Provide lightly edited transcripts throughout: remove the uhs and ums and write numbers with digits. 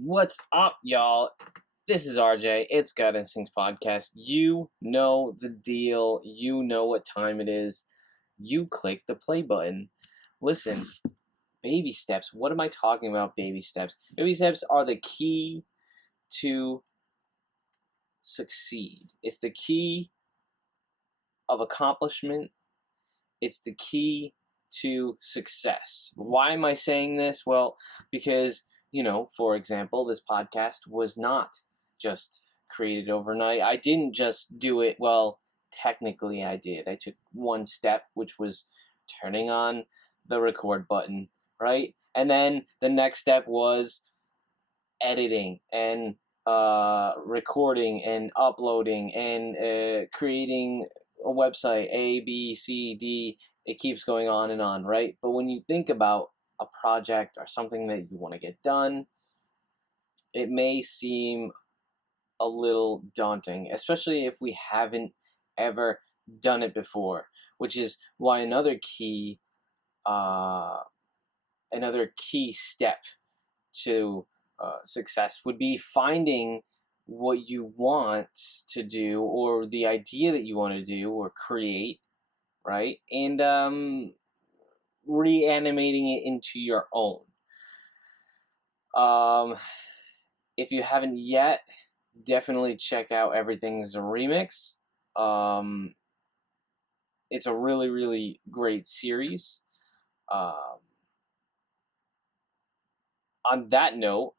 What's up, y'all? This is RJ. It's God Instincts Podcast. You know the deal. You know what time it is. You click the play button. Listen, baby steps. What am I talking about, baby steps? Baby steps are the key to succeed. It's the key of accomplishment. It's the key to success. Why am I saying this? Well, because, for example, this podcast was not just created overnight. I didn't just do it. Well, technically I did. I took one step, which was turning on the record button, right? And then the next step was editing and recording and uploading and creating a website, A, B, C, D. It keeps going on and on, right? But when you think about a project or something that you want to get done, it may seem a little daunting, especially if we haven't ever done it before, which is why another key step to success would be finding what you want to do or the idea that you want to do or create, right? And reanimating it into your own. If you haven't yet, definitely check out Everything's a Remix. It's a really, really great series. On that note,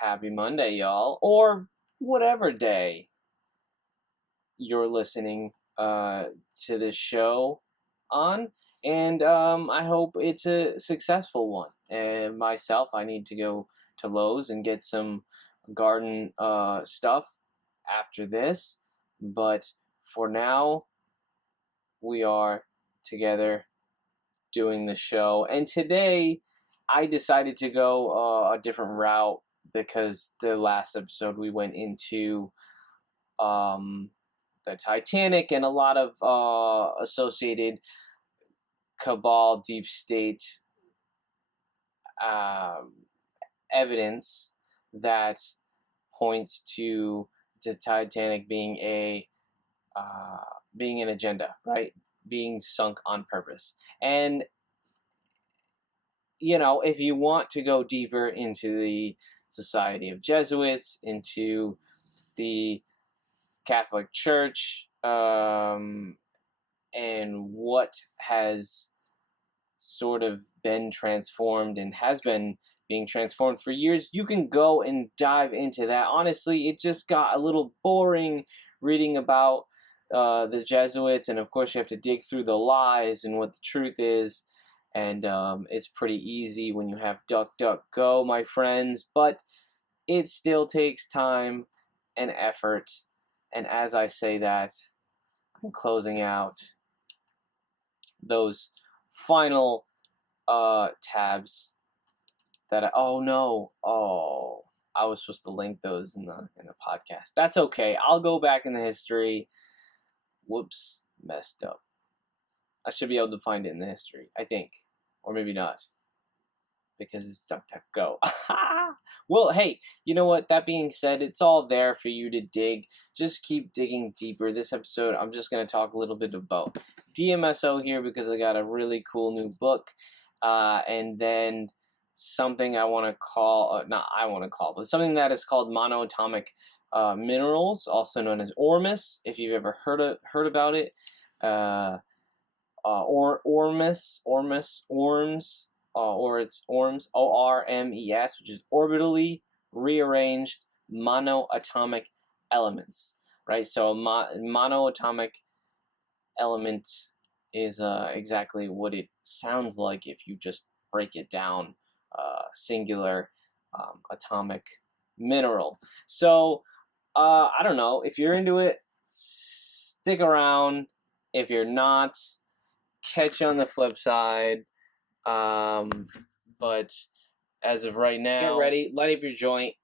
happy Monday, y'all, or whatever day you're listening to this show on, and I hope it's a successful one. And myself, I need to go to Lowe's and get some garden stuff after this, but for now, we are together doing the show, and today I decided to go a different route because the last episode we went into the Titanic and a lot of associated cabal, deep state evidence that points to the Titanic being an agenda, right? Being sunk on purpose. And if you want to go deeper into the Society of Jesuits, into the Catholic Church, and what has sort of been transformed and has been being transformed for years, you can go and dive into that. Honestly, it just got a little boring reading about the Jesuits, and of course you have to dig through the lies and what the truth is. And it's pretty easy when you have DuckDuckGo, my friends, but it still takes time and effort. And as I say that, I'm closing out those final tabs that I was supposed to link those in the podcast. That's okay. I'll go back in the history. Whoops, messed up. I should be able to find it in the history, I think. Or maybe not. Because it's DuckDuckGo. Well, hey, you know what? That being said, it's all there for you to dig. Just keep digging deeper. This episode, I'm just going to talk a little bit about DMSO here because I got a really cool new book. And then something I want to call, but something that is called monoatomic minerals, also known as ormus, if you've ever heard about it. Ormus, or it's ORMS, ORMES, which is orbitally rearranged monoatomic elements, right? So a monoatomic element is exactly what it sounds like if you just break it down, singular atomic mineral. So I don't know, if you're into it, stick around. If you're not, catch you on the flip side. But as of right now, get ready, light up your joint,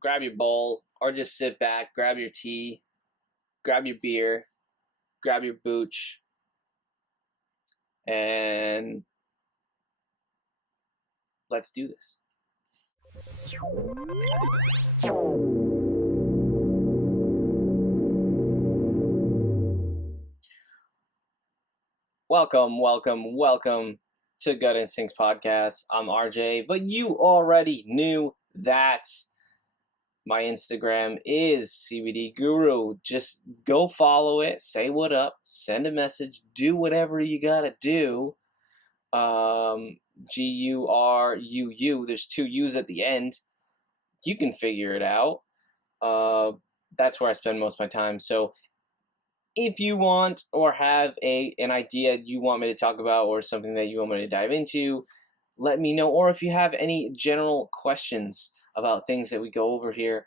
grab your bowl, or just sit back, grab your tea, grab your beer, grab your booch, and let's do this. Welcome to Gut Instincts Podcast. I'm RJ, but you already knew that. My Instagram is CBD Guru. Just go follow it, say what up, send a message, do whatever you gotta do. GURUU. There's 2 U's at the end. You can figure it out. That's where I spend most of my time. So if you want or have an idea you want me to talk about or something that you want me to dive into, let me know. Or if you have any general questions about things that we go over here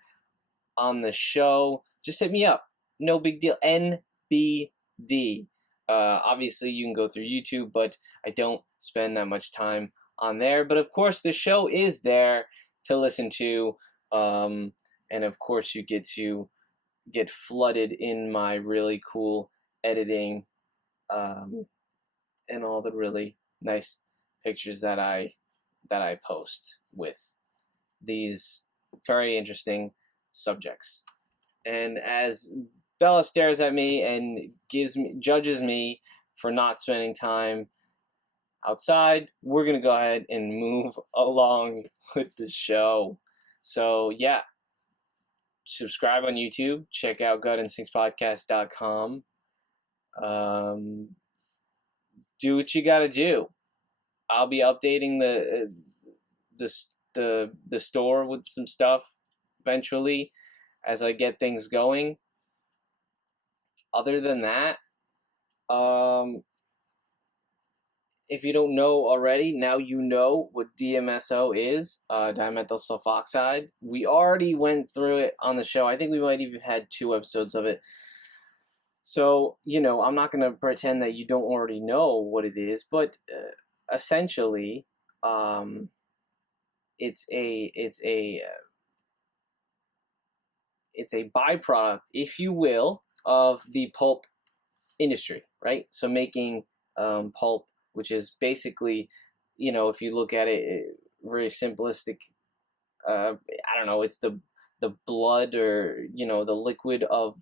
on the show, just hit me up. No big deal. NBD. Obviously, you can go through YouTube, but I don't spend that much time on there. But of course, the show is there to listen to. And of course, you get to get flooded in my really cool editing and all the really nice pictures that I post with these very interesting subjects. And as Bella stares at me and judges me for not spending time outside, we're gonna go ahead and move along with the show. So yeah, subscribe on YouTube. Check out gutinstinctspodcast.com. Do what you gotta do. I'll be updating the store with some stuff eventually as I get things going. Other than that, if you don't know already, now you know what DMSO is, dimethyl sulfoxide. We already went through it on the show. I think we might even had 2 episodes of it. So, I'm not going to pretend that you don't already know what it is, but essentially, it's a byproduct, if you will, of the pulp industry, right? So making pulp, which is basically, if you look at it very simplistic, I don't know, it's the blood or the liquid of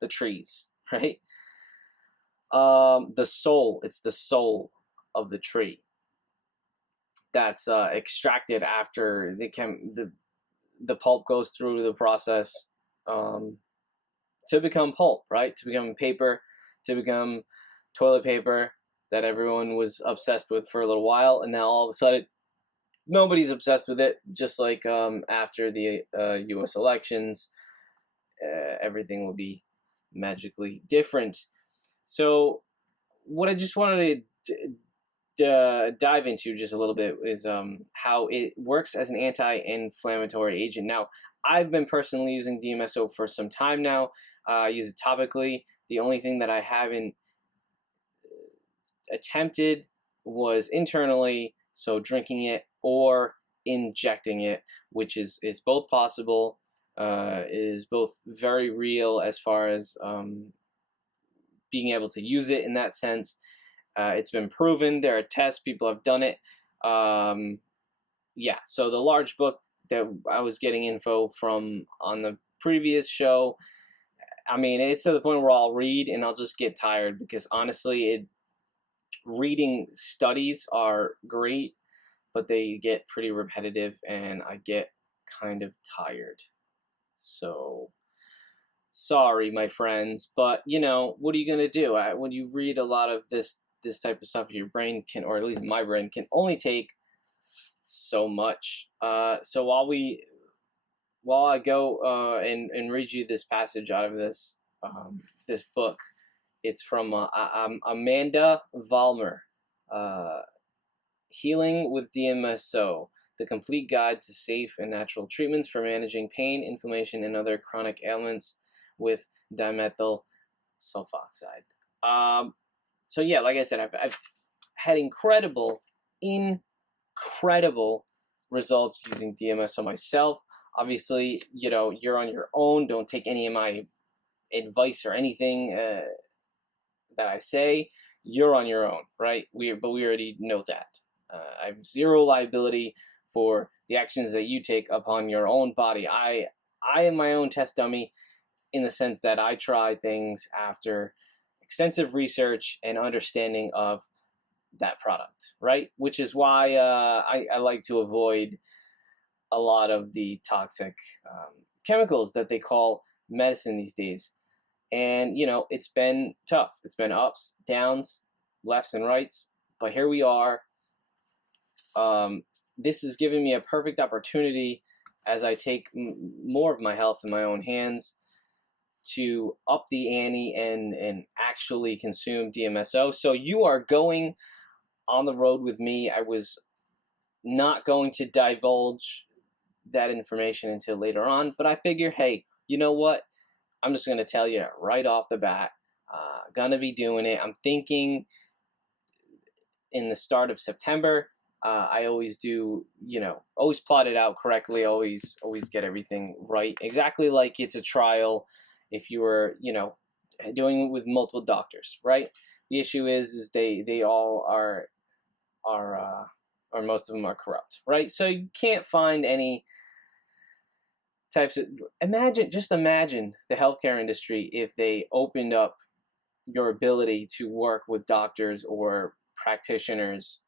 the trees, right? It's the soul of the tree that's extracted after the pulp goes through the process to become pulp, right? To become paper, to become toilet paper that everyone was obsessed with for a little while, and now all of a sudden nobody's obsessed with it. Just like after the U.S. elections, everything will be magically different. So what I just wanted to dive into just a little bit is how it works as an anti-inflammatory agent. Now, I've been personally using DMSO for some time now. I use it topically. The only thing that I haven't attempted was internally, so drinking it or injecting it, which is both possible, is both very real as far as being able to use it in that sense. It's been proven. There are tests. People have done it. Yeah, so the large book that I was getting info from on the previous show, I mean, it's to the point where I'll read and I'll just get tired because honestly, reading studies are great, but they get pretty repetitive and I get kind of tired. So sorry, my friends, but what are you gonna do? When you read a lot of this type of stuff, your brain can, or at least my brain can only take so much. So while I go and read you this passage out of this book, it's from Amanda Vollmer, Healing with DMSO, the complete guide to safe and natural treatments for managing pain, inflammation, and other chronic ailments with dimethyl sulfoxide. So yeah, like I said, I've had incredible results using DMSO myself. Obviously, you're on your own. Don't take any of my advice or anything that I say. You're on your own, right? But we already know that. I have zero liability for the actions that you take upon your own body. I am my own test dummy in the sense that I try things after extensive research and understanding of that product, right? Which is why I like to avoid a lot of the toxic chemicals that they call medicine these days. And, it's been tough. It's been ups, downs, lefts and rights. But here we are. This is giving me a perfect opportunity as I take more of my health in my own hands to up the ante and actually consume DMSO. So you are going on the road with me. I was not going to divulge that information until later on, but I figure, hey, you know what? I'm just going to tell you right off the bat. Gonna be doing it. I'm thinking in the start of September. I always do, always plot it out correctly. Always get everything right. Exactly like it's a trial. If you were, doing it with multiple doctors, right? The issue is they all are or most of them are corrupt, right? So you can't find any types of. Just imagine the healthcare industry if they opened up your ability to work with doctors or practitioners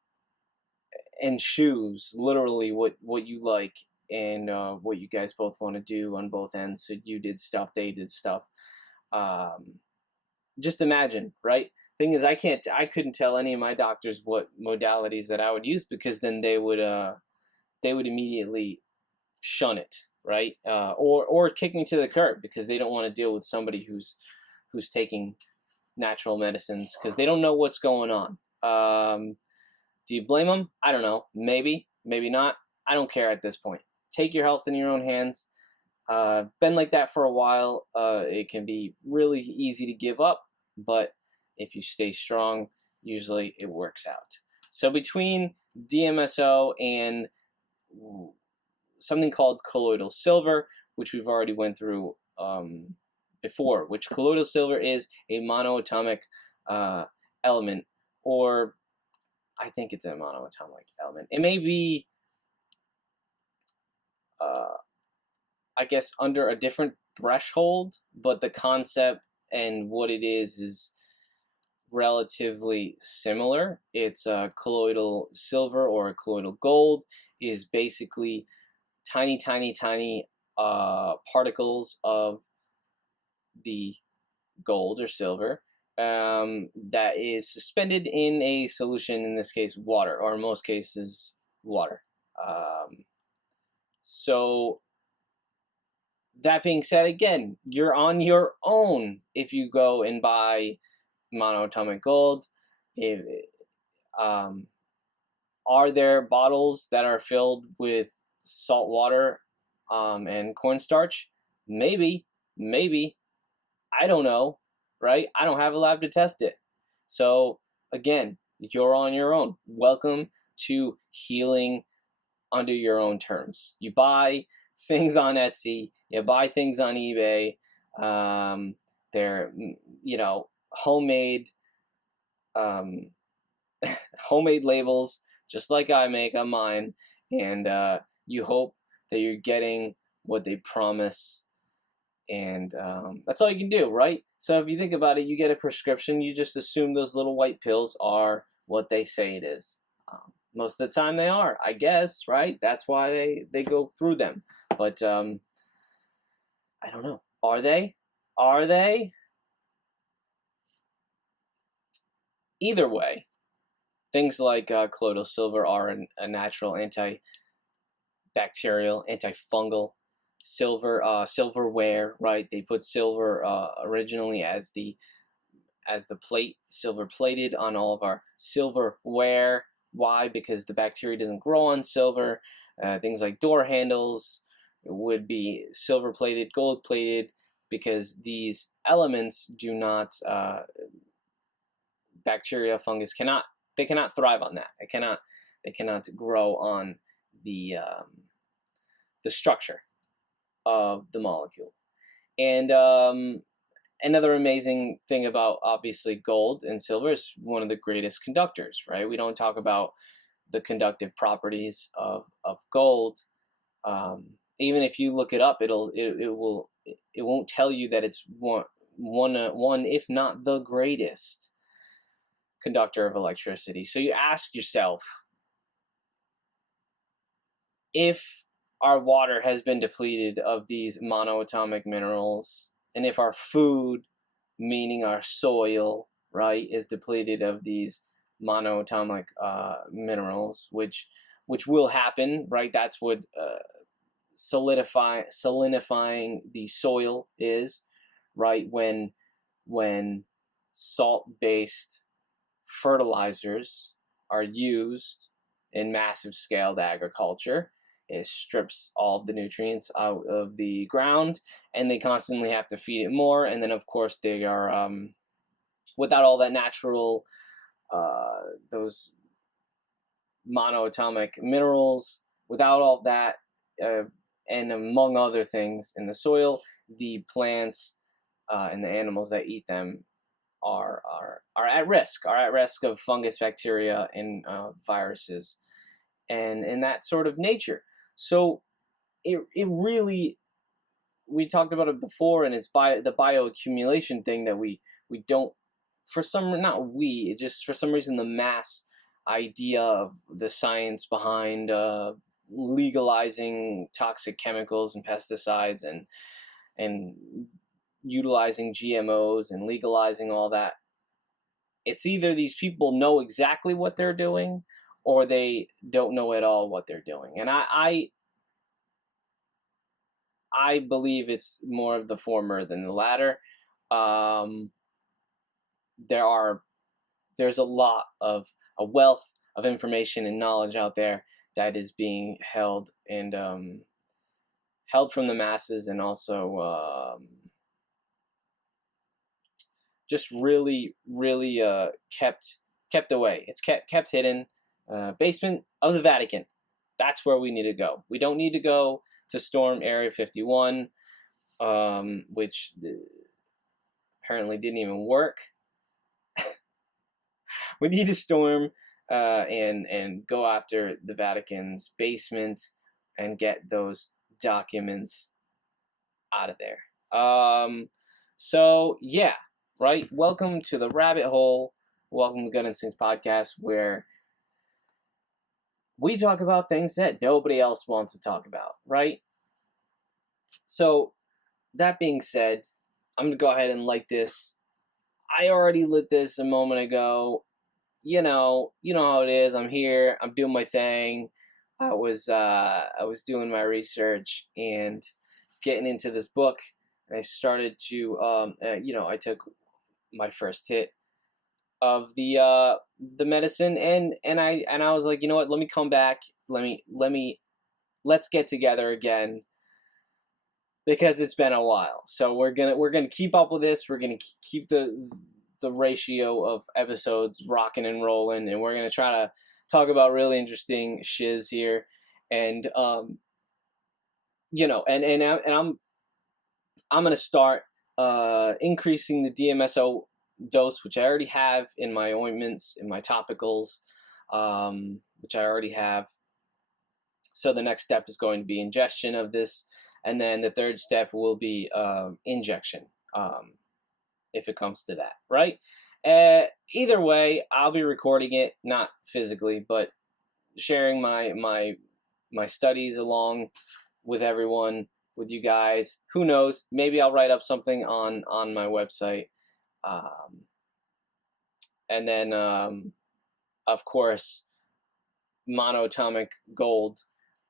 and choose literally what you like and what you guys both want to do on both ends. So you did stuff, they did stuff. Just imagine, right? Thing is, I couldn't tell any of my doctors what modalities that I would use, because then they would immediately shun it, right? Or kick me to the curb because they don't want to deal with somebody who's taking natural medicines because they don't know what's going on. Do you blame them? I don't know. Maybe not. I don't care at this point. Take your health in your own hands. Been like that for a while. It can be really easy to give up, but if you stay strong, usually it works out. So between DMSO and something called colloidal silver, which we've already went through before, which colloidal silver is a monoatomic element, or I think it's a monoatomic element. It may be, I guess, under a different threshold, but the concept and what it is relatively similar. It's colloidal silver or colloidal gold is basically tiny particles of the gold or silver that is suspended in a solution, in this case water, or in most cases water. So that being said, again, you're on your own if you go and buy monoatomic gold. Are there bottles that are filled with salt water and cornstarch? Maybe. I don't know, right? I don't have a lab to test it. So again, you're on your own. Welcome to healing under your own terms. You buy things on Etsy, you buy things on eBay. They're, homemade homemade labels, just like I make on mine, and you hope that you're getting what they promise, and that's all you can do, right? So if you think about it, you get a prescription, you just assume those little white pills are what they say it is. Most of the time they are, I guess, right? That's why they go through them. But I don't know. Are they? Either way, things like colloidal silver are a natural antibacterial, antifungal. Silverware, right? They put silver originally as the plate, silver plated on all of our silverware. Why? Because the bacteria doesn't grow on silver. Things like door handles would be silver plated, gold plated, because these elements do not, bacteria, fungus cannot thrive on that. They cannot grow on the structure of the molecule. And another amazing thing about, obviously, gold and silver is one of the greatest conductors, right? We don't talk about the conductive properties of gold. Even if you look it up, it won't tell you that it's one if not the greatest conductor of electricity. So you ask yourself, if our water has been depleted of these monoatomic minerals, and if our food, meaning our soil, right, is depleted of these monoatomic minerals, which will happen, right? That's what solidifying the soil is, right? When salt-based fertilizers are used in massive scaled agriculture, it strips all the nutrients out of the ground, and they constantly have to feed it more. And then, of course, they are without all that natural those monoatomic minerals, without all that, and among other things in the soil, the plants and the animals that eat them are at risk of fungus, bacteria, and viruses, and in that sort of nature. So it really, we talked about it before, and it's the bioaccumulation thing that we don't, for some reason, the mass idea of the science behind legalizing toxic chemicals and pesticides and utilizing GMOs and legalizing all that. It's either these people know exactly what they're doing, or they don't know at all what they're doing. And I believe it's more of the former than the latter. There's a wealth of information and knowledge out there that is being held from the masses, and also just really kept away. It's kept hidden. Basement of the Vatican. That's where we need to go. We don't need to go to storm Area 51, which apparently didn't even work. We need to storm and go after the Vatican's basement and get those documents out of there. So yeah, right. Welcome to the rabbit hole. Welcome to Gun Instincts Podcast, where we talk about things that nobody else wants to talk about, right? So that being said, I'm going to go ahead and light this. I already lit this a moment ago. You know how it is. I'm here. I'm doing my thing. I was doing my research and getting into this book. I started to I took my first hit of the medicine, and I was like, you know what? Let me come back. Let's get together again, because it's been a while. So we're gonna keep up with this. We're gonna keep the ratio of episodes rocking and rolling, and we're gonna try to talk about really interesting shiz here, and I'm gonna start increasing the DMSO dose, which I already have in my ointments, in my topicals, which I already have. So the next step is going to be ingestion of this, and then the third step will be injection, if it comes to that, right? Either way, I'll be recording it, not physically, but sharing my studies along with everyone, with you guys. Who knows? Maybe I'll write up something on my website. And then, of course, monoatomic gold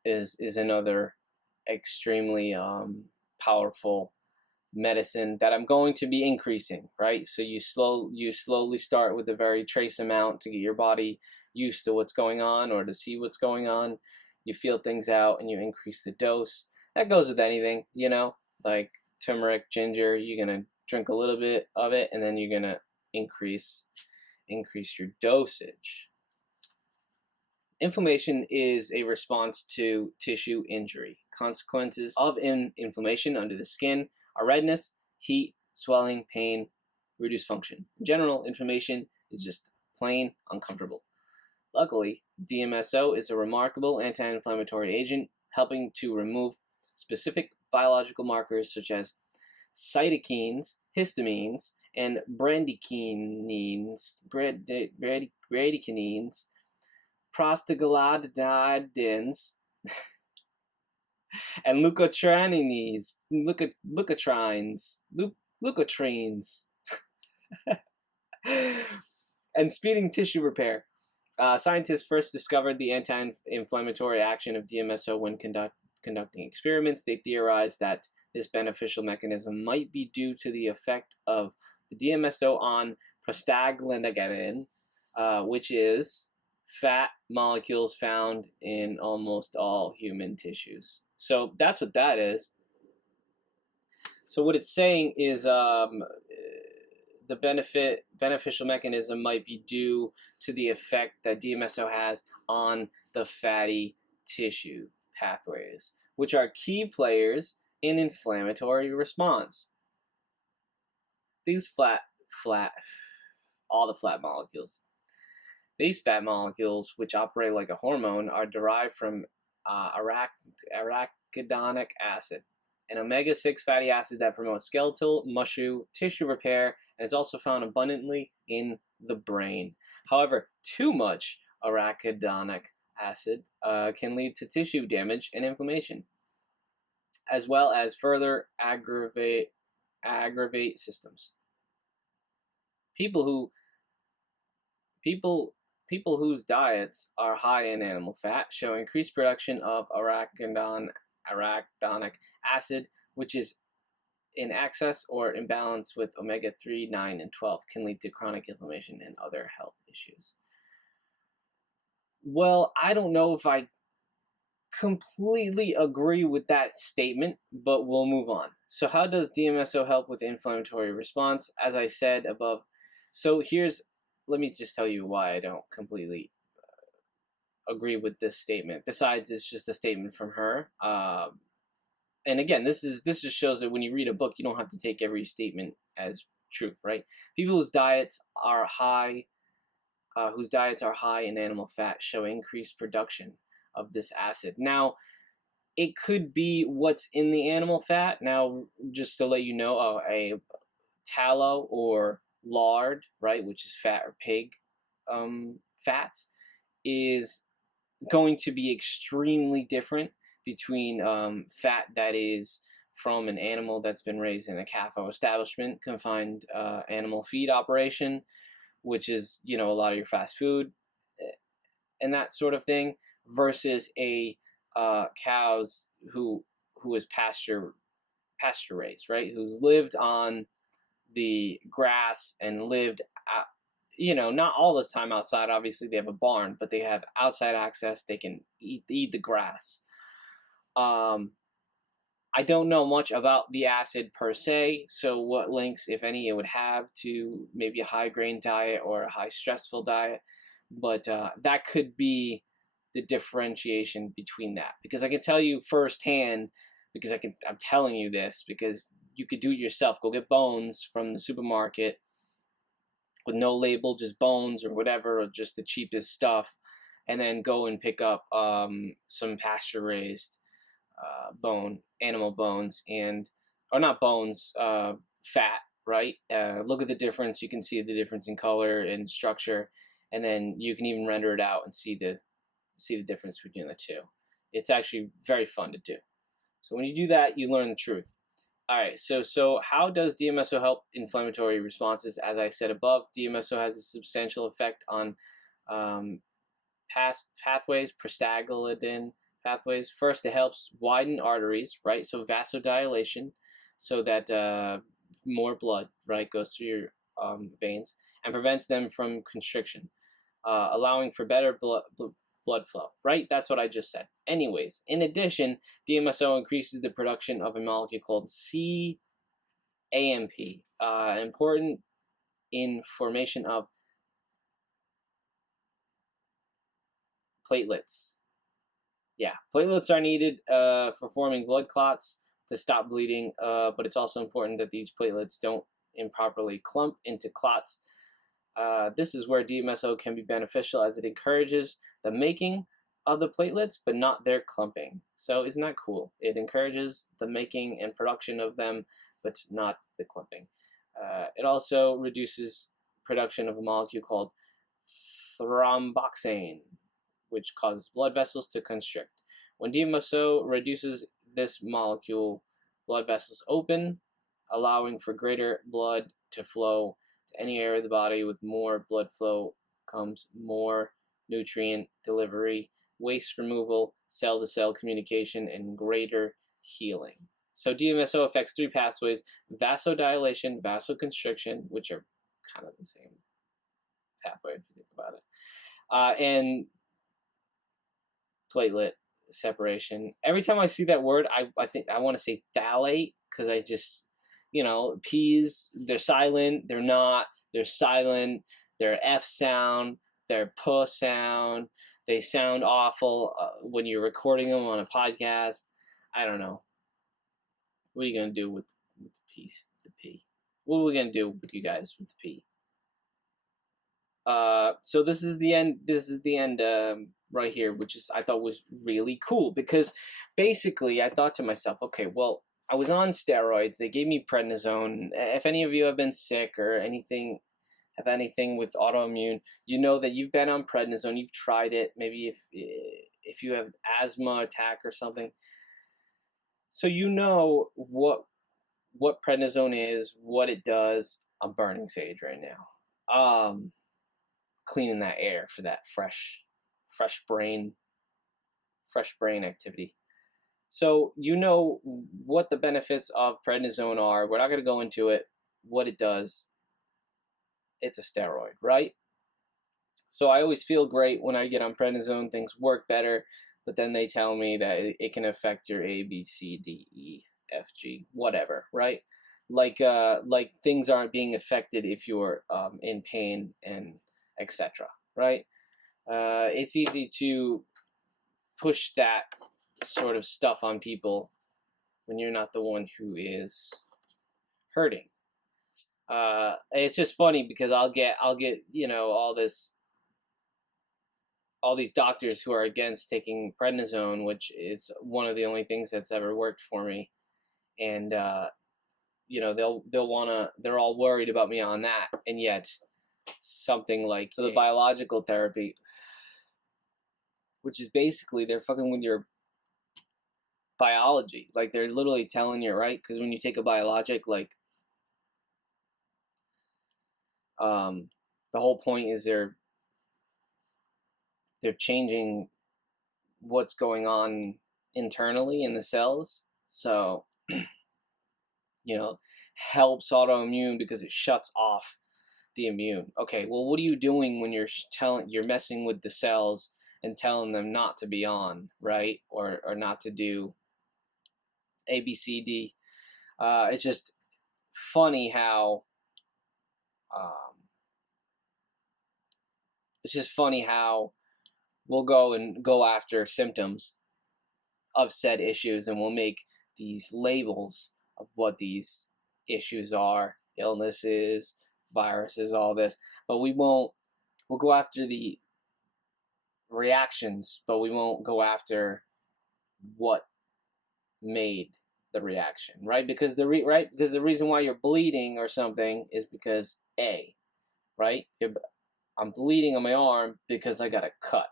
is another extremely powerful medicine that I'm going to be increasing, right? So you slowly start with a very trace amount to get your body used to what's going on, or to see what's going on. You feel things out and you increase the dose. That goes with anything, like turmeric, ginger. You're gonna drink a little bit of it, and then you're gonna increase your dosage. Inflammation is a response to tissue injury. Consequences of inflammation under the skin are redness, heat, swelling, pain, reduced function. In general, inflammation is just plain uncomfortable. Luckily, DMSO is a remarkable anti-inflammatory agent, helping to remove specific biological markers such as cytokines, histamines, and bradykinines, prostaglandins, and leukotrienes, and speeding tissue repair. Scientists first discovered the anti-inflammatory action of DMSO when conducting experiments. They theorized that this beneficial mechanism might be due to the effect of the DMSO on prostaglandin, which is fat molecules found in almost all human tissues. So that's what that is. So what it's saying is the beneficial mechanism might be due to the effect that DMSO has on the fatty tissue pathways, which are key players in inflammatory response. These all the flat molecules. These fat molecules, which operate like a hormone, are derived from arachidonic acid, an omega-6 fatty acid that promotes skeletal muscle tissue repair and is also found abundantly in the brain. However, too much arachidonic acid can lead to tissue damage and inflammation, as well as further aggravate systems. People whose diets are high in animal fat show increased production of arachidonic acid, which is in excess or imbalance with omega-3, 9, and 12, can lead to chronic inflammation and other health issues. Well, I don't know if I completely agree with that statement, but we'll move on. So how does DMSO help with inflammatory response? As I said above, so let me just tell you why I don't completely agree with this statement. Besides, it's just a statement from her. And again, this just shows that when you read a book, you don't have to take every statement as truth, right? People whose diets are high in animal fat show increased production of this acid. Now, it could be what's in the animal fat. Now, just to let you know, a tallow or lard, right, which is fat or pig fat, is going to be extremely different between fat that is from an animal that's been raised in a CAFO establishment, confined animal feed operation, which is, a lot of your fast food and that sort of thing, versus a cows who is pasture raised, right, who's lived on the grass and lived not all this time outside. Obviously they have a barn, but they have outside access. They can eat the grass. I don't know much about the acid per se, so what links, if any, it would have to maybe a high grain diet or a high stressful diet, but that could be the differentiation between that, because I can tell you firsthand, because I'm telling you this because you could do it yourself. Go get bones from the supermarket with no label, just bones or whatever, or just the cheapest stuff, and then go and pick up some pasture raised animal bones, or not bones, fat, right? Look at the difference. You can see the difference in color and structure, and then you can even render it out and see the difference between the two. It's actually very fun to do. So when you do that, you learn the truth. All right, so how does DMSO help inflammatory responses? As I said above, DMSO has a substantial effect on pathways, prostaglandin pathways. First, it helps widen arteries, right? So vasodilation, so that more blood, right, goes through your veins, and prevents them from constriction, allowing for better blood flow, right? That's what I just said. Anyways, in addition, DMSO increases the production of a molecule called CAMP, important in formation of platelets. Yeah, platelets are needed for forming blood clots to stop bleeding, but it's also important that these platelets don't improperly clump into clots. This is where DMSO can be beneficial, as it encourages the making of the platelets, but not their clumping. So isn't that cool? It encourages the making and production of them, but not the clumping. It also reduces production of a molecule called thromboxane, which causes blood vessels to constrict. When DMSO reduces this molecule, blood vessels open, allowing for greater blood to flow to any area of the body. With more blood flow comes more nutrient delivery, waste removal, cell-to-cell communication, and greater healing. So DMSO affects 3 pathways: vasodilation, vasoconstriction, which are kind of the same pathway if you think about it, and platelet separation. Every time I see that word, I think I want to say phthalate, because I just, P's, they're silent, they're not, they're silent, they're F sound, they're P sound, they sound awful when you're recording them on a podcast. I don't know. What are you going to do with the P? What are we going to do with you guys with the P? So this is the end. Right here, which is I thought was really cool, because basically I thought to myself, okay, well, I was on steroids. They gave me prednisone. If any of you have been sick or anything, have anything with autoimmune, you know that you've been on prednisone. You've tried it. Maybe if you have asthma attack or something, so you know what prednisone is, what it does. I'm burning sage right now. Cleaning that air for that fresh brain activity. So you know what the benefits of prednisone are. We're not going to go into it, what it does. It's a steroid, right? So I always feel great when I get on prednisone. Things work better, but then they tell me that it can affect your A, B, C, D, E, F, G, whatever, right? Like things aren't being affected if you're in pain and etc., right? It's easy to push that sort of stuff on people when you're not the one who is hurting. It's just funny because I'll get all these doctors who are against taking prednisone, which is one of the only things that's ever worked for me, and they're all worried about me on that, and yet something like the biological therapy, which is basically they're fucking with your biology. Like, they're literally telling you, right? Because when you take a biologic, like, the whole point is they're changing what's going on internally in the cells. So, helps autoimmune because it shuts off the immune. Okay, well, what are you doing when you're messing with the cells and telling them not to be on, right? Or not to do A, B, C, D. It's just funny how we'll go after symptoms of said issues, and we'll make these labels of what these issues are, illnesses, viruses, all this, but we'll go after the reactions, but we won't go after what made the reaction, right? Because the reason why you're bleeding or something is because A, right? I'm bleeding on my arm because I got a cut.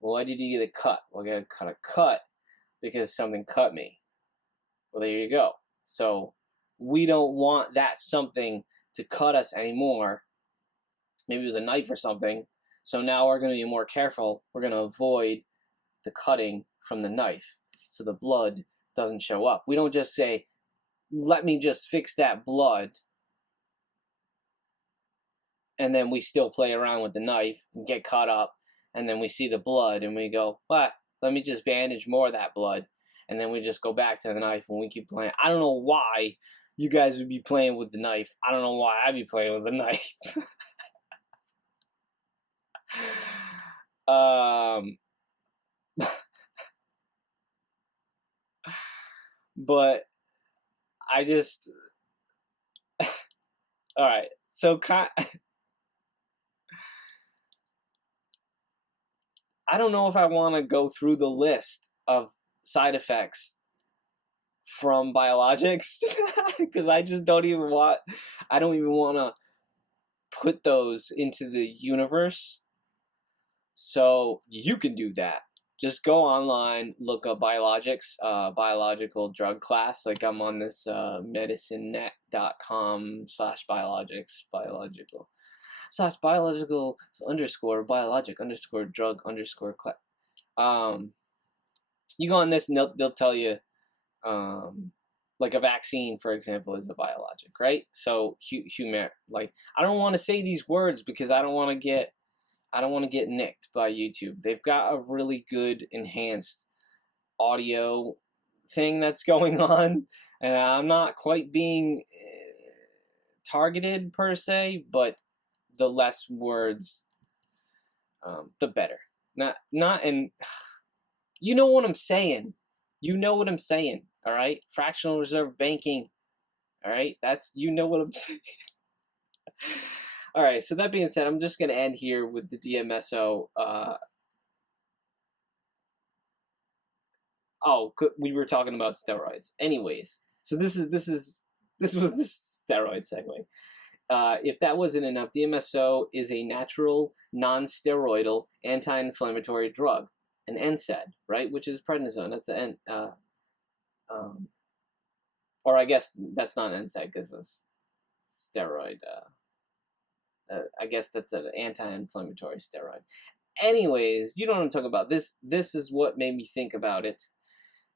Well, why did you get a cut? Well, I got a cut because something cut me. Well, there you go. So we don't want that something to cut us anymore. Maybe it was a knife or something. So now we're going to be more careful. We're going to avoid the cutting from the knife so the blood doesn't show up. We don't just say, let me just fix that blood, and then we still play around with the knife and get caught up, and then we see the blood and we go, let me just bandage more of that blood, and then we just go back to the knife and we keep playing. I don't know why you guys would be playing with the knife. I don't know why I'd be playing with the knife. But I just all right, so I don't know if I want to go through the list of side effects from biologics because I don't even want to put those into the universe. So you can do that. Just go online, look up biologics, biological drug class. Like I'm on this medicinenet.com/biologics, biological underscore biologic underscore drug underscore class. You go on this and they'll tell you, like a vaccine, for example, is a biologic, right? So like I don't want to say these words because I don't want to get nicked by YouTube. They've got a really good enhanced audio thing that's going on, and I'm not quite being targeted per se, but the less words, the better. Not and you know what I'm saying. You know what I'm saying. All right, fractional reserve banking. All right, you know what I'm saying. All right, so that being said, I'm just going to end here with the DMSO. We were talking about steroids. Anyways, so this was the steroid segue. If that wasn't enough, DMSO is a natural, non-steroidal, anti-inflammatory drug, an NSAID, right? Which is prednisone. That's an or I guess that's not an NSAID because it's steroid. I guess that's an anti-inflammatory steroid. Anyways, you know what I'm talking about. This is what made me think about it.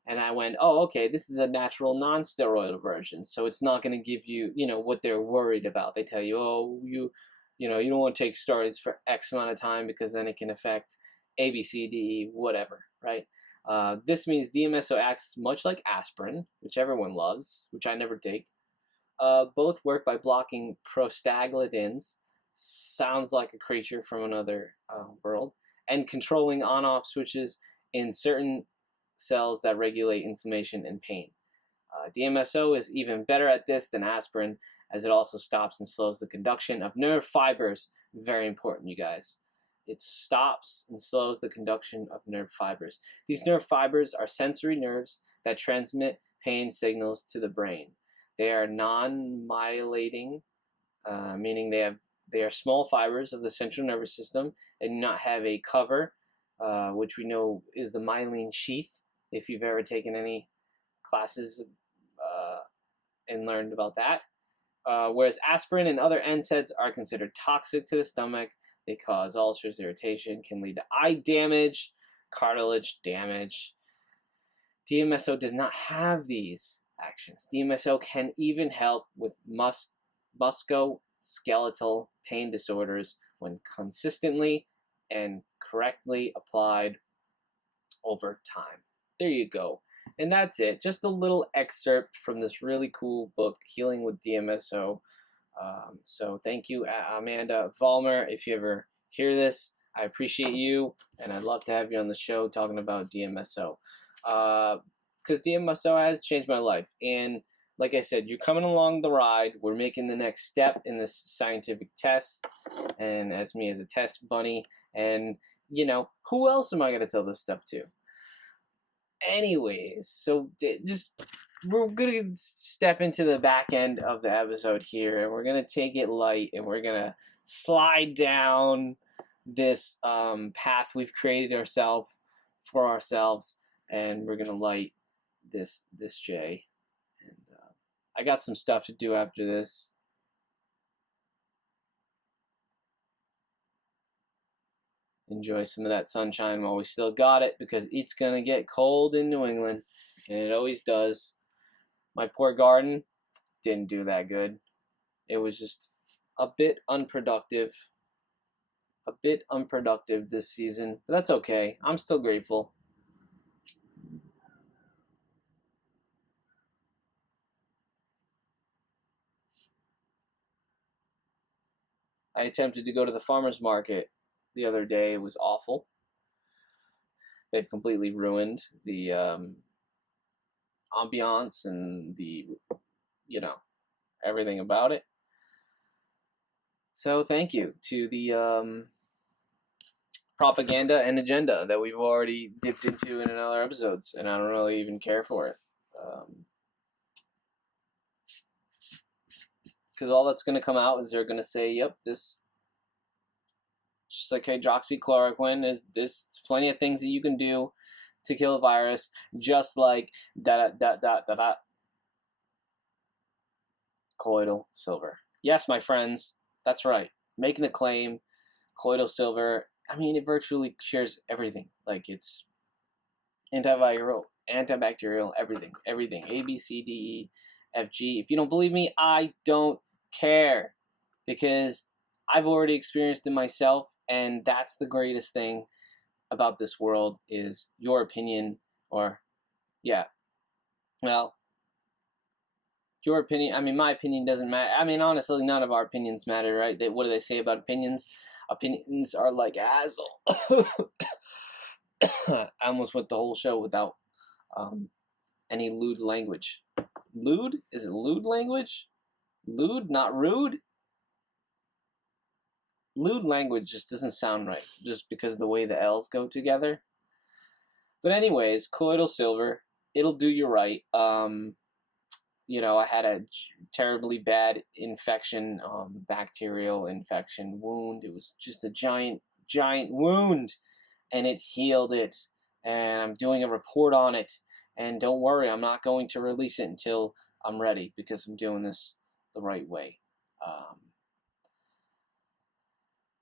And I went, oh, okay, this is a natural non-steroidal version. So it's not going to give you, what they're worried about. They tell you, oh, you don't want to take steroids for X amount of time because then it can affect A, B, C, D, E, whatever, right? This means DMSO acts much like aspirin, which everyone loves, which I never take. Both work by blocking prostaglandins, sounds like a creature from another world, and controlling on-off switches in certain cells that regulate inflammation and pain. DMSO is even better at this than aspirin, as it also stops and slows the conduction of nerve fibers. Very important, you guys. It stops and slows the conduction of nerve fibers. These nerve fibers are sensory nerves that transmit pain signals to the brain. They are non-myelating, meaning they are small fibers of the central nervous system and do not have a cover, which we know is the myelin sheath, if you've ever taken any classes and learned about that. Whereas aspirin and other NSAIDs are considered toxic to the stomach. They cause ulcers, irritation, can lead to eye damage, cartilage damage. DMSO does not have these actions. DMSO can even help with musculoskeletal pain disorders when consistently and correctly applied over time. There you go. And that's it. Just a little excerpt from this really cool book, Healing with DMSO. So thank you, Amanda Vollmer. If you ever hear this, I appreciate you, and I'd love to have you on the show talking about DMSO. Because DMSO has changed my life. And like I said, you're coming along the ride. We're making the next step in this scientific test, and as me as a test bunny. And, who else am I going to tell this stuff to? Anyways, so we're gonna step into the back end of the episode here, and we're gonna take it light, and we're gonna slide down this path we've created for ourselves, and we're gonna light this J. And I got some stuff to do after this. Enjoy some of that sunshine while we still got it, because it's going to get cold in New England, and it always does. My poor garden didn't do that good. It was just a bit unproductive this season, but that's okay. I'm still grateful. I attempted to go to the farmer's market the other day. It was awful. They've completely ruined the ambiance and the, everything about it. So thank you to the propaganda and agenda that we've already dipped into in other episodes, and I don't really even care for it. Because all that's going to come out is they're going to say, yep, this, just like hydroxychloroquine, is this plenty of things that you can do to kill a virus, just like colloidal silver. Yes, my friends, that's right. Making the claim, colloidal silver, I mean, it virtually cures everything. Like, it's antiviral, antibacterial, everything. A, B, C, D, E, F, G. If you don't believe me, I don't care, because I've already experienced it myself, and that's the greatest thing about this world, is your opinion, or, yeah, well, your opinion, I mean, my opinion doesn't matter. I mean, honestly, none of our opinions matter, right? What do they say about opinions? Opinions are like asshole. I almost went the whole show without any lewd language. Lewd? Is it lewd language? Lewd, not rude? Lewd language just doesn't sound right, just because of the way the L's go together. But anyways, colloidal silver, it'll do you right. You know, I had a terribly bad infection, bacterial infection wound. It was just a giant wound, and it healed it. And I'm doing a report on it. And don't worry, I'm not going to release it until I'm ready, because I'm doing this the right way.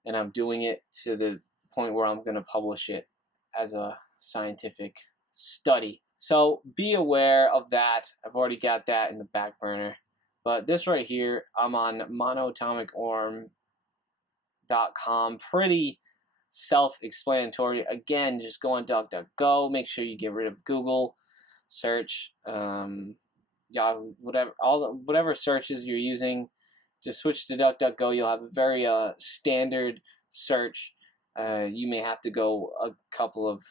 And I'm doing it to the point where I'm going to publish it as a scientific study. So be aware of that. I've already got that in the back burner. But this right here, I'm on monatomicorm.com. Pretty self-explanatory. Again, just go on DuckDuckGo. Make sure you get rid of Google search, Yahoo, whatever searches you're using. Just switch to DuckDuckGo. You'll have a very standard search. You may have to go a couple of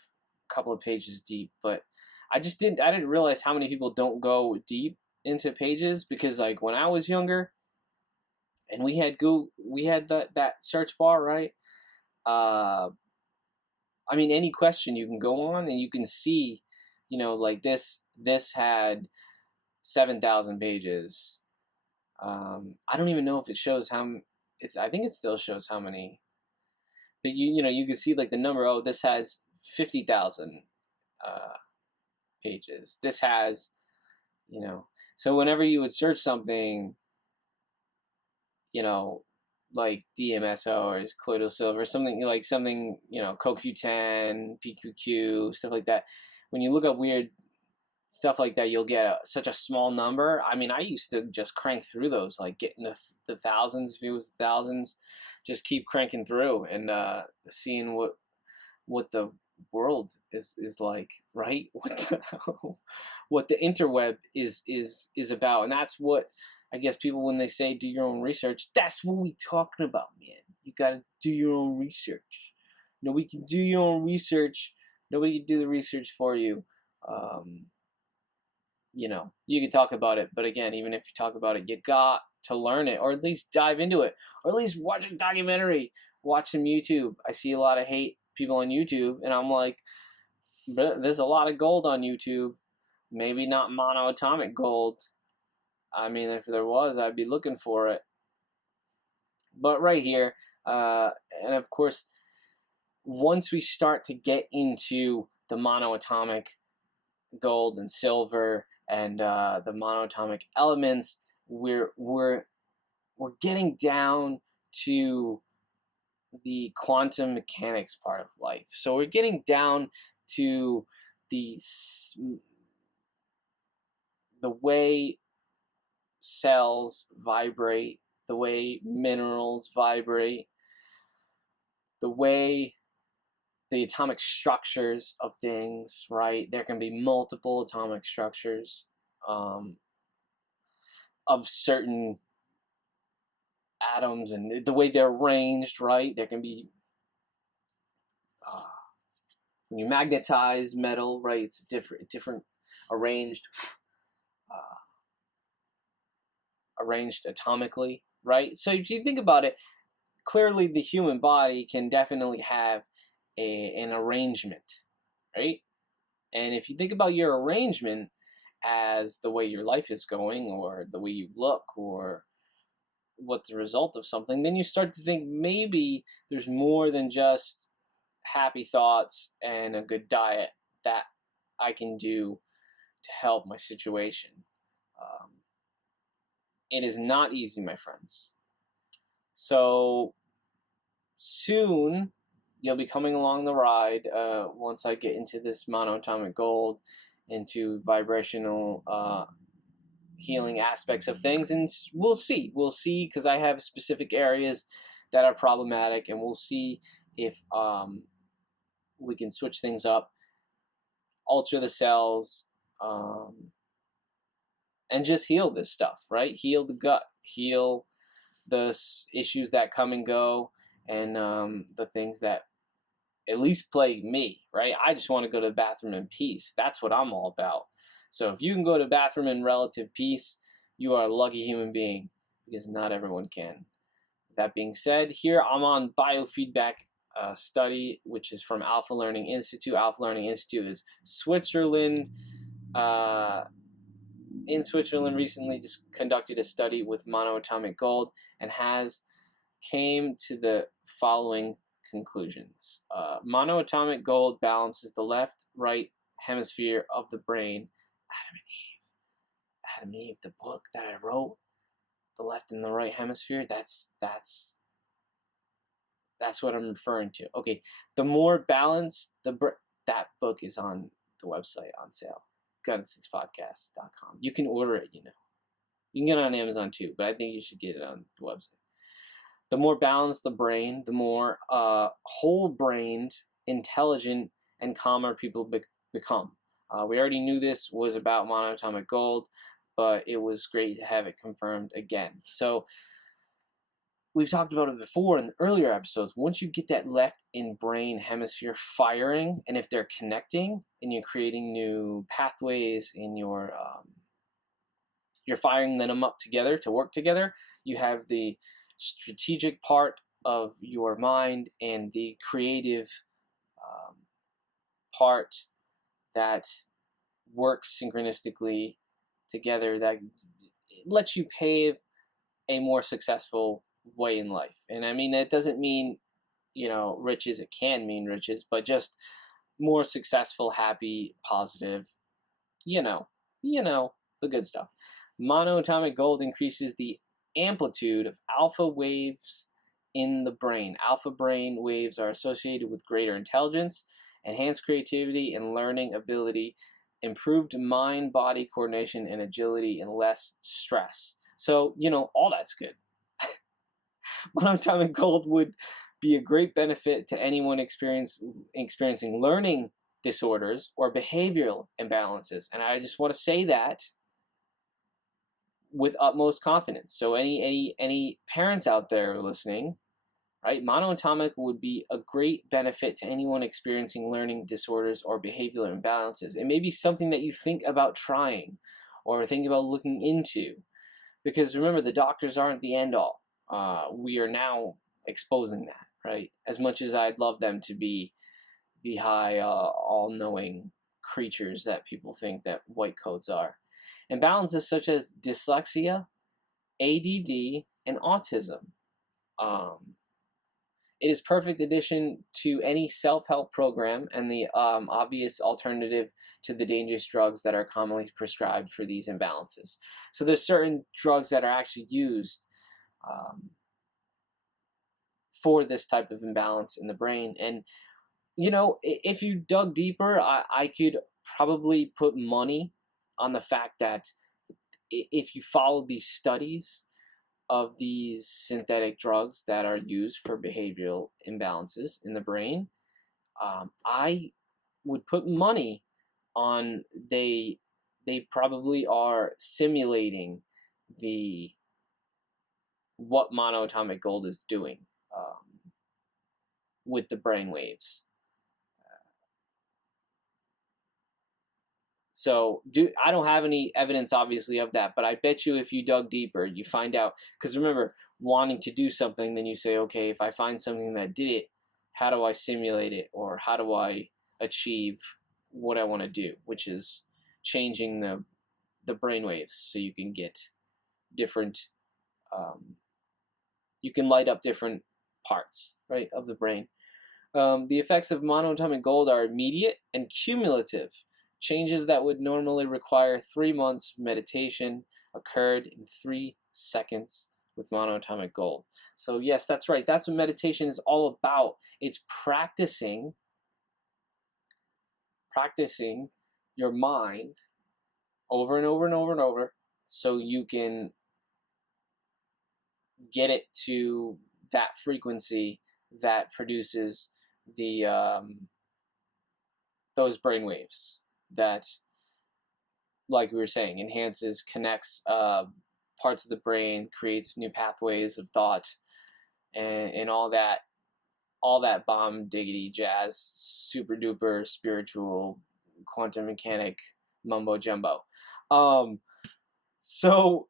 pages deep, but I didn't realize how many people don't go deep into pages, because like when I was younger and we had that search bar, right? I mean, any question you can go on and you can see, you know, like this had 7,000 pages. I don't even know if it shows how I think it still shows how many, but you know, you can see like the number. Oh, this has 50,000 pages. This has, you know, so whenever you would search something, you know, like DMSO or colloidal silver, something, you know, CoQ10, PQQ, stuff like that. When you look up weird stuff like that, you'll get such a small number. I mean, I used to just crank through those, like getting the thousands, if it was thousands, just keep cranking through and seeing what the world is like, right? What the interweb is about. And that's what I guess people, when they say do your own research, that's what we talking about, man. You gotta do your own research. Nobody can do your own research. Nobody can do the research for you. You know, you can talk about it, but again, even if you talk about it, you got to learn it, or at least dive into it, or at least watch a documentary, watch some YouTube. I see a lot of hate people on YouTube, and I'm like, there's a lot of gold on YouTube. Maybe not monoatomic gold. I mean, if there was, I'd be looking for it. But right here, and of course, once we start to get into the monoatomic gold and silver and the monoatomic elements, we're getting down to the quantum mechanics part of life. So we're getting down to the way cells vibrate, the way minerals vibrate, the way the atomic structures of things, right? There can be multiple atomic structures of certain atoms, and the way they're arranged, right? There can be, when you magnetize metal, right? It's different arranged atomically, right? So if you think about it, clearly the human body can definitely have an arrangement, right? And if you think about your arrangement as the way your life is going, or the way you look, or what's the result of something, then you start to think maybe there's more than just happy thoughts and a good diet that I can do to help my situation. It is not easy, my friends. So soon you'll be coming along the ride once I get into this monoatomic gold, into vibrational healing aspects of things, and we'll see because I have specific areas that are problematic, and we'll see if we can switch things up, alter the cells, and just heal this stuff, right? Heal the gut, heal the issues that come and go, and the things that at least plague me, right? I just want to go to the bathroom in peace. That's what I'm all about. So if you can go to the bathroom in relative peace, you are a lucky human being, because not everyone can. That being said, here I'm on biofeedback study, which is from Alpha Learning Institute. Alpha Learning Institute is Switzerland. In Switzerland, recently just conducted a study with monoatomic gold and came to the following conclusions. Monoatomic gold balances the left-right hemisphere of the brain. Adam and Eve, the book that I wrote, the left and the right hemisphere, that's what I'm referring to. Okay, the more balanced that book is on the website on sale, gun6podcast.com. You can order it, You can get it on Amazon too, but I think you should get it on the website. The more balanced the brain, the more whole-brained, intelligent, and calmer people become. We already knew this was about monoatomic gold, but it was great to have it confirmed again. So we've talked about it before in earlier episodes. Once you get that left in brain hemisphere firing, and if they're connecting and you're creating new pathways in you're firing them up together to work together, you have the strategic part of your mind and the creative part that works synchronistically together, that lets you pave a more successful way in life. And I mean, that doesn't mean, riches. It can mean riches, but just more successful, happy, positive, the good stuff. Monoatomic gold increases the amplitude of alpha waves in the brain. Alpha brain waves are associated with greater intelligence, enhanced creativity and learning ability, improved mind-body coordination and agility, and less stress. So, all that's good. Monoatomic gold would be a great benefit to anyone experiencing learning disorders or behavioral imbalances. And I just want to say that with utmost confidence. So any parents out there listening, right? Monoatomic would be a great benefit to anyone experiencing learning disorders or behavioral imbalances. It may be something that you think about trying or think about looking into, because remember, the doctors aren't the end all. We are now exposing that, right? As much as I'd love them to be the high, all-knowing creatures that people think that white coats are. Imbalances such as dyslexia, ADD, and autism. It is perfect addition to any self-help program, and the obvious alternative to the dangerous drugs that are commonly prescribed for these imbalances. So there's certain drugs that are actually used for this type of imbalance in the brain. And, if you dug deeper, I could probably put money on the fact that if you follow these studies of these synthetic drugs that are used for behavioral imbalances in the brain, I would put money on they probably are simulating what monoatomic gold is doing with the brain waves. So I don't have any evidence, obviously, of that, but I bet you if you dug deeper, you find out. Because remember, wanting to do something, then you say, okay, if I find something that did it, how do I simulate it, or how do I achieve what I want to do, which is changing the brainwaves so you can get different, you can light up different parts, right, of the brain. The effects of monoatomic gold are immediate and cumulative. Changes that would normally require 3 months of meditation occurred in 3 seconds with monoatomic gold. So yes, that's right. That's what meditation is all about. It's practicing your mind over and over and over and over so you can get it to that frequency that produces the those brain waves that, like we were saying, enhances, connects parts of the brain, creates new pathways of thought, and all that bomb diggity jazz, super duper spiritual quantum mechanic mumbo jumbo. So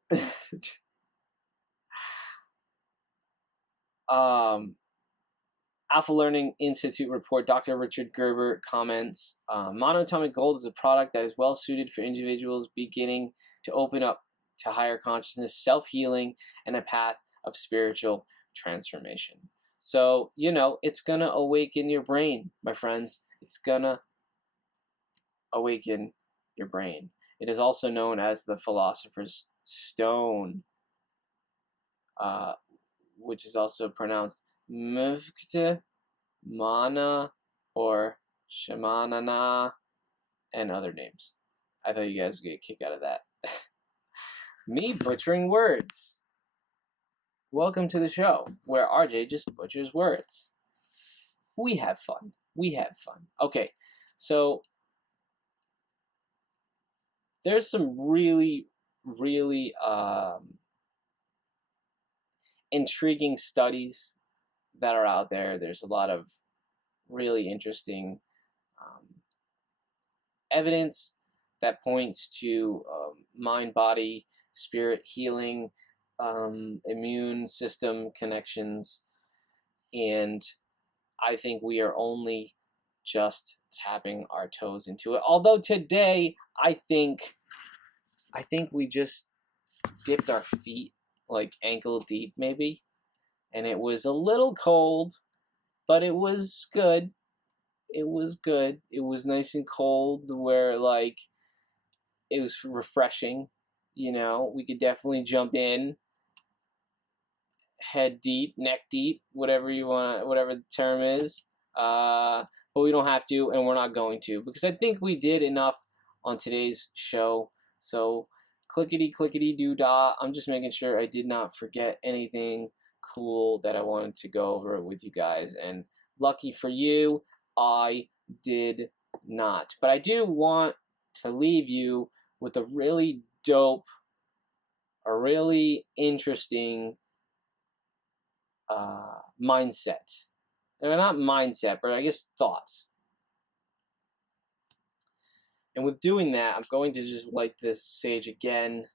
Alpha Learning Institute report, Dr. Richard Gerber comments, monoatomic gold is a product that is well suited for individuals beginning to open up to higher consciousness, self-healing, and a path of spiritual transformation. So, it's going to awaken your brain, my friends. It's going to awaken your brain. It is also known as the Philosopher's Stone, which is also pronounced Mufte, Mana, or Shamanana, and other names. I thought you guys would get a kick out of that. Me butchering words. Welcome to the show, where RJ just butchers words. We have fun. Okay, so there's some really, really intriguing studies that are out there. There's a lot of really interesting evidence that points to mind, body, spirit healing, immune system connections, and I think we are only just tapping our toes into it. Although today, I think we just dipped our feet like ankle deep, maybe, and it was a little cold, but it was good. It was nice and cold, where it was refreshing. We could definitely jump in head deep, neck deep, whatever you want, whatever the term is. But we don't have to, and we're not going to, because I think we did enough on today's show. So clickety doo dah. I'm just making sure I did not forget anything cool that I wanted to go over with you guys. And lucky for you, I did not. But I do want to leave you with a really dope, a really interesting mindset. Not mindset, but I guess thoughts. And with doing that, I'm going to just light this sage again.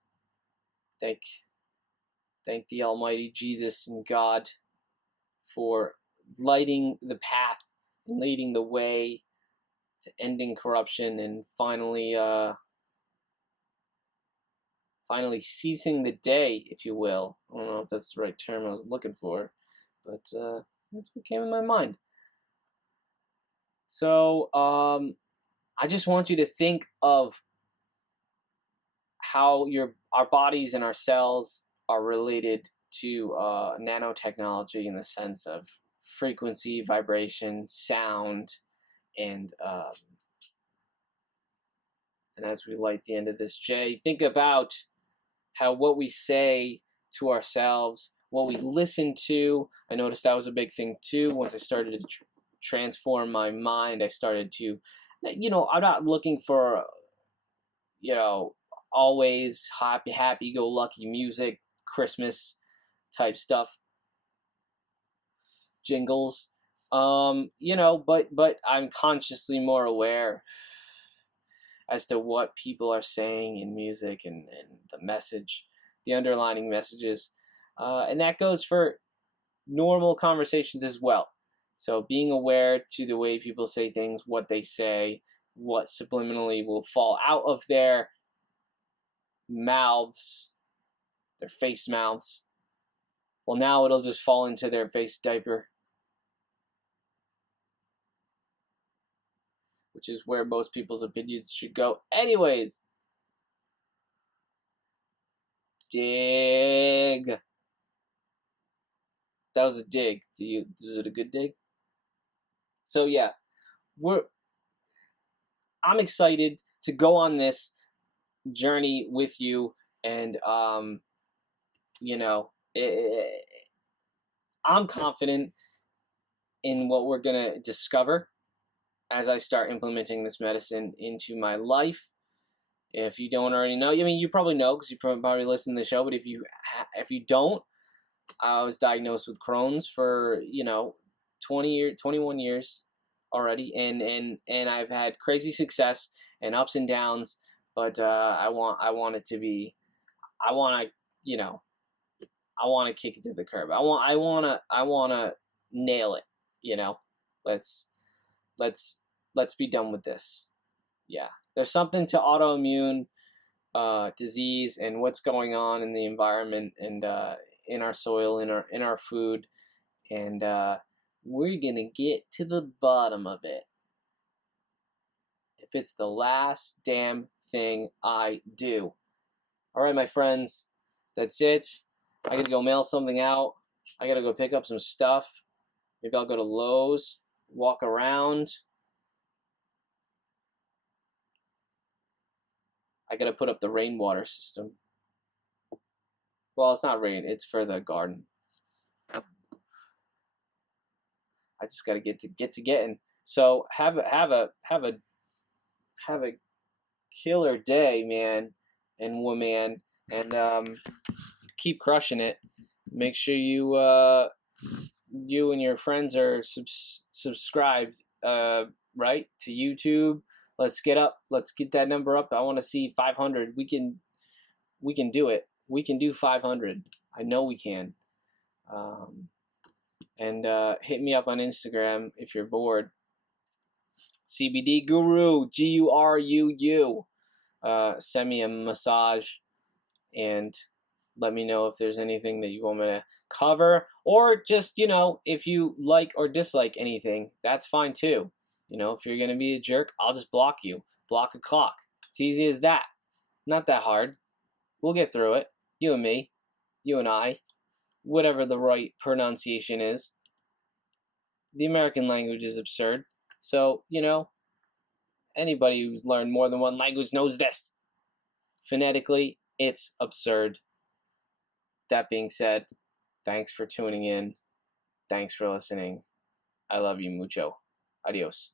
Thank the Almighty Jesus and God for lighting the path and leading the way to ending corruption and finally seizing the day, if you will. I don't know if that's the right term I was looking for, but that's what came in my mind. So I just want you to think of how our bodies and our cells are related to nanotechnology in the sense of frequency, vibration, sound, and as we light the end of this J, think about how what we say to ourselves, what we listen to. I noticed that was a big thing too. Once I started to transform my mind, I started to, I'm not looking for, always happy-go-lucky music, Christmas type stuff, jingles, but I'm consciously more aware as to what people are saying in music and the message, the underlining messages, and that goes for normal conversations as well. So being aware to the way people say things, what they say, what subliminally will fall out of their mouths, their face mouths. Well, now it'll just fall into their face diaper, which is where most people's opinions should go. Anyways, dig. That was a dig. Was it a good dig? So yeah, I'm excited to go on this journey with you, and you know, I'm confident in what we're gonna discover as I start implementing this medicine into my life. If you don't already know, I mean, you probably know because you probably listen to the show. But if you don't, I was diagnosed with Crohn's for 21 years already, and I've had crazy success and ups and downs. But I want it to be, I want to I want to kick it to the curb. I want to nail it. Let's be done with this. Yeah, there's something to autoimmune disease and what's going on in the environment and in our soil, in our food, and we're gonna get to the bottom of it. If it's the last damn thing I do. All right, my friends, that's it. I gotta go mail something out. I gotta go pick up some stuff. Maybe I'll go to Lowe's, walk around. I gotta put up the rainwater system. Well, it's not rain; it's for the garden. I just gotta get to getting. So have a killer day, man and woman, and keep crushing it. Make sure you and your friends are subscribed, right, to YouTube. Let's get that number up. I want to see 500. We can do it. We can do 500. I know we can. And hit me up on Instagram if you're bored. CBD Guru, GURUU. Send me a massage and let me know if there's anything that you want me to cover, or just, if you like or dislike anything, that's fine too. If you're going to be a jerk, I'll just block you. Block a clock. It's easy as that. Not that hard. We'll get through it. You and me. You and I. Whatever the right pronunciation is. The American language is absurd. So, anybody who's learned more than one language knows this. Phonetically, it's absurd. That being said, thanks for tuning in. Thanks for listening. I love you mucho. Adios.